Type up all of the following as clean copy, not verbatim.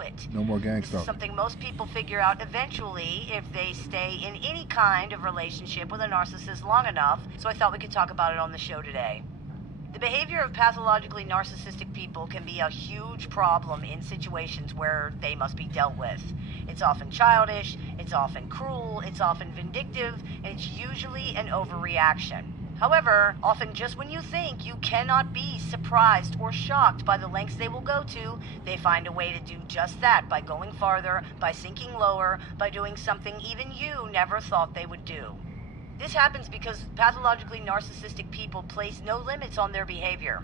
it. No more gang This stuff. is something most people figure out eventually if they stay in any kind of relationship with a narcissist long enough, so I thought we could talk about it on the show today. The behavior of pathologically narcissistic people can be a huge problem in situations where they must be dealt with. It's often childish, it's often cruel, it's often vindictive, and it's usually an overreaction. However, often just when you think you cannot be surprised or shocked by the lengths they will go to, they find a way to do just that by going farther, by sinking lower, by doing something even you never thought they would do. This happens because pathologically narcissistic people place no limits on their behavior.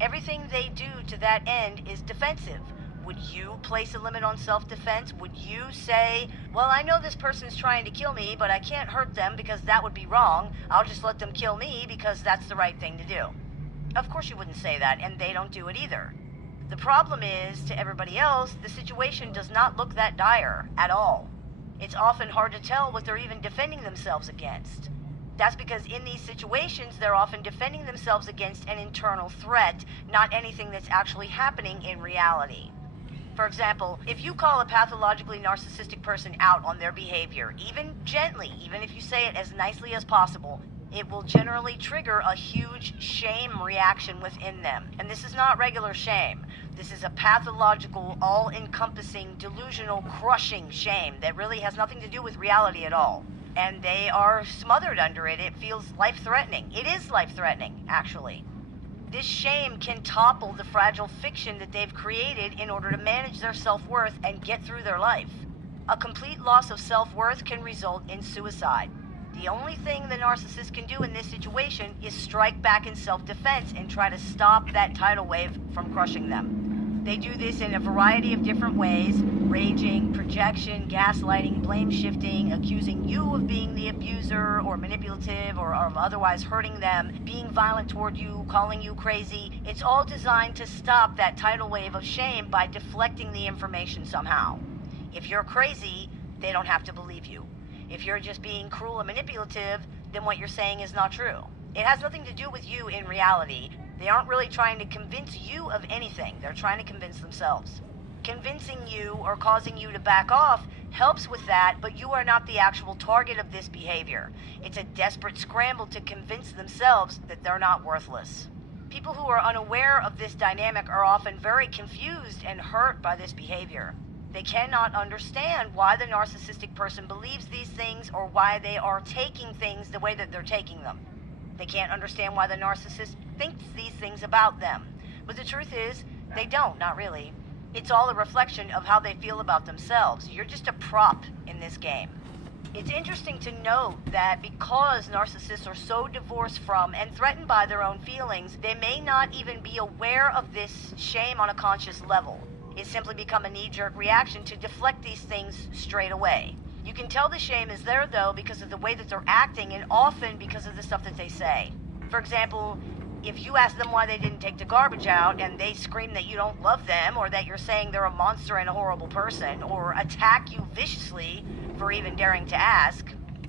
Everything they do to that end is defensive. Would you place a limit on self-defense? Would you say, well, I know this person's trying to kill me, but I can't hurt them because that would be wrong. I'll just let them kill me because that's the right thing to do. Of course you wouldn't say that, and they don't do it either. The problem is, to everybody else, the situation does not look that dire at all. It's often hard to tell what they're even defending themselves against. That's because in these situations, they're often defending themselves against an internal threat, not anything that's actually happening in reality. For example, if you call a pathologically narcissistic person out on their behavior, even gently, even if you say it as nicely as possible, it will generally trigger a huge shame reaction within them. And this is not regular shame. This is a pathological, all-encompassing, delusional, crushing shame that really has nothing to do with reality at all. And they are smothered under it. It feels life-threatening. It is life-threatening, actually. This shame can topple the fragile fiction that they've created in order to manage their self-worth and get through their life. A complete loss of self-worth can result in suicide. The only thing the narcissist can do in this situation is strike back in self-defense and try to stop that tidal wave from crushing them. They do this in a variety of different ways: raging, projection, gaslighting, blame shifting, accusing you of being the abuser or manipulative or of otherwise hurting them, being violent toward you, calling you crazy. It's all designed to stop that tidal wave of shame by deflecting the information somehow. If you're crazy, they don't have to believe you. If you're just being cruel and manipulative, then what you're saying is not true. It has nothing to do with you in reality. They aren't really trying to convince you of anything. They're trying to convince themselves. Convincing you or causing you to back off helps with that, but you are not the actual target of this behavior. It's a desperate scramble to convince themselves that they're not worthless. People who are unaware of this dynamic are often very confused and hurt by this behavior. They cannot understand why the narcissistic person believes these things or why they are taking things the way that they're taking them. They can't understand why the narcissist thinks these things about them. But the truth is, they don't, not really. It's all a reflection of how they feel about themselves. You're just a prop in this game. It's interesting to note that because narcissists are so divorced from and threatened by their own feelings, they may not even be aware of this shame on a conscious level. It's simply become a knee-jerk reaction to deflect these things straight away. You can tell the shame is there, though, because of the way that they're acting and often because of the stuff that they say. For example, if you ask them why they didn't take the garbage out and they scream that you don't love them or that you're saying they're a monster and a horrible person or attack you viciously for even daring to ask,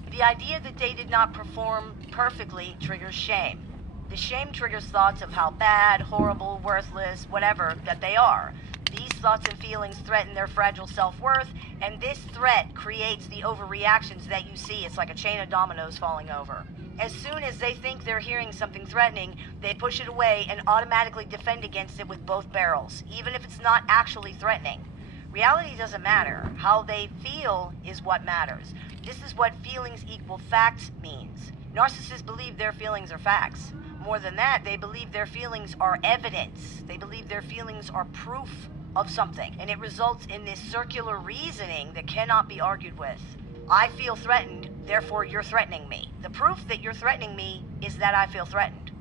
the idea that they did not perform perfectly triggers shame. The shame triggers thoughts of how bad, horrible, worthless, whatever that they are. These thoughts and feelings threaten their fragile self-worth, and this threat creates the overreactions that you see. It's like a chain of dominoes falling over. As soon as they think they're hearing something threatening, they push it away and automatically defend against it with both barrels, even if it's not actually threatening. Reality doesn't matter. How they feel is what matters. This is what feelings equal facts means. Narcissists believe their feelings are facts. More than that, they believe their feelings are evidence. They believe their feelings are proof of something, and it results in this circular reasoning that cannot be argued with. I feel threatened, therefore you're threatening me. The proof that you're threatening me is that I feel threatened.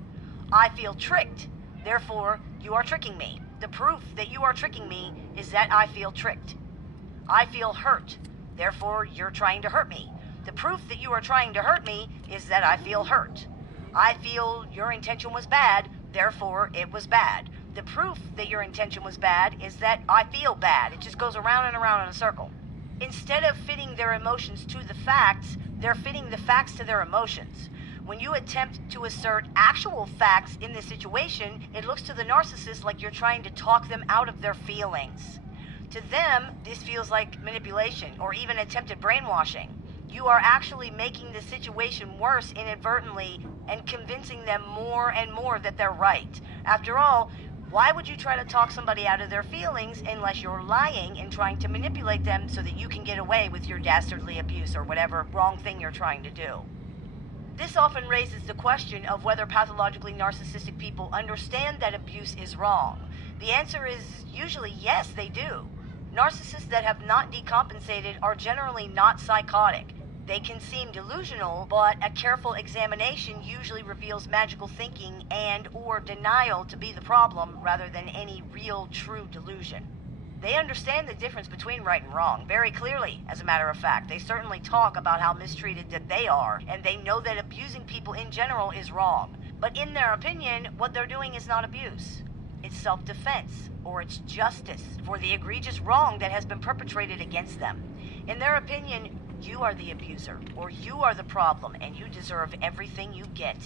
I feel tricked, therefore you are tricking me. The proof that you are tricking me is that I feel tricked. I feel hurt, therefore you're trying to hurt me. The proof that you are trying to hurt me is that I feel hurt. I feel your intention was bad, therefore it was bad. The proof that your intention was bad is that I feel bad. It just goes around and around in a circle. Instead of fitting their emotions to the facts, they're fitting the facts to their emotions. When you attempt to assert actual facts in this situation, it looks to the narcissist like you're trying to talk them out of their feelings. To them, this feels like manipulation or even attempted brainwashing. You are actually making the situation worse inadvertently and convincing them more and more that they're right. After all, why would you try to talk somebody out of their feelings unless you're lying and trying to manipulate them so that you can get away with your dastardly abuse or whatever wrong thing you're trying to do? This often raises the question of whether pathologically narcissistic people understand that abuse is wrong. The answer is usually yes, they do. Narcissists that have not decompensated are generally not psychotic. They can seem delusional, but a careful examination usually reveals magical thinking and or denial to be the problem rather than any real true delusion. They understand the difference between right and wrong very clearly, as a matter of fact. They certainly talk about how mistreated that they are, and they know that abusing people in general is wrong. But in their opinion, what they're doing is not abuse. It's self-defense, or it's justice for the egregious wrong that has been perpetrated against them. In their opinion, you are the abuser, or you are the problem, and you deserve everything you get.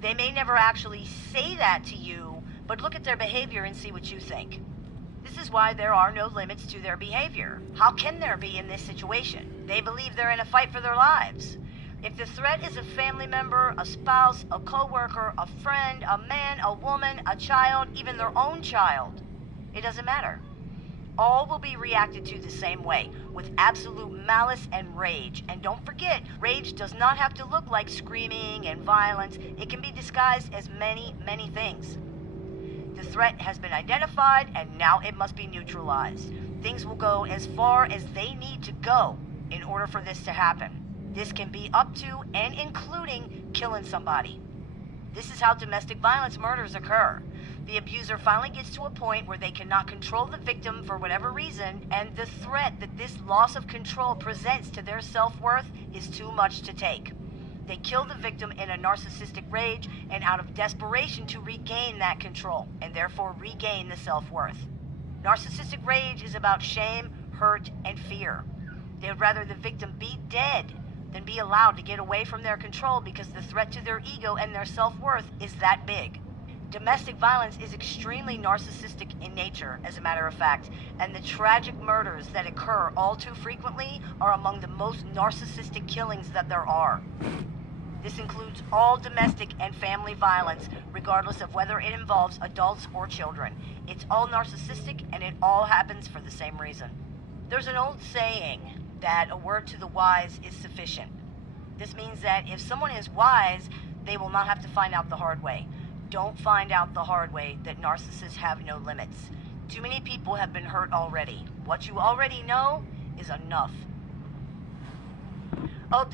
They may never actually say that to you, but look at their behavior and see what you think. This is why there are no limits to their behavior. How can there be in this situation? They believe they're in a fight for their lives. If the threat is a family member, a spouse, a coworker, a friend, a man, a woman, a child, even their own child, it doesn't matter. All will be reacted to the same way, with absolute malice and rage. And don't forget, rage does not have to look like screaming and violence. It can be disguised as many, many things. The threat has been identified, and now it must be neutralized. Things will go as far as they need to go in order for this to happen. This can be up to and including killing somebody. This is how domestic violence murders occur. The abuser finally gets to a point where they cannot control the victim for whatever reason, and the threat that this loss of control presents to their self-worth is too much to take. They kill the victim in a narcissistic rage and out of desperation to regain that control, and therefore regain the self-worth. Narcissistic rage is about shame, hurt, and fear. They would rather the victim be dead than be allowed to get away from their control because the threat to their ego and their self-worth is that big. Domestic violence is extremely narcissistic in nature, as a matter of fact, and the tragic murders that occur all too frequently are among the most narcissistic killings that there are. This includes all domestic and family violence, regardless of whether it involves adults or children. It's all narcissistic, and it all happens for the same reason. There's an old saying that a word to the wise is sufficient. This means that if someone is wise, they will not have to find out the hard way. Don't find out the hard way that narcissists have no limits. Too many people have been hurt already. What you already know is enough. Oh,